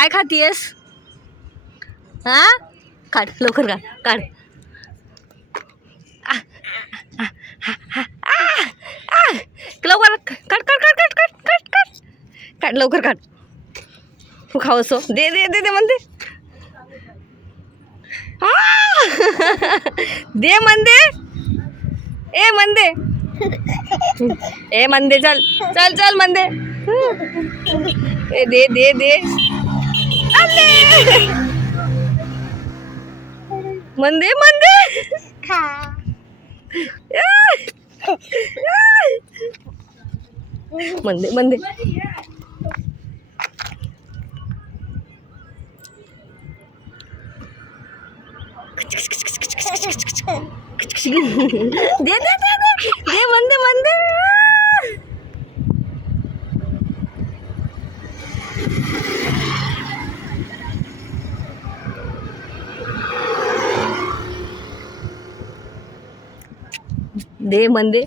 काय खातीयस? हा काढ लवकर काढ काढ. लवकर काढ काढ काढ काढ काढ काढ काढ काढ लवकर काढ. तू खाऊ असो दे दे दे दे म्हणते. दे म्हणते. ए म्हणते. ए म्हणते चल चल चल म्हणते. ए दे दे दे. म्हणते म्हणते. म्हणते म्हणते. दे दे दे दे म्हणते म्हणते. दे म्हणते.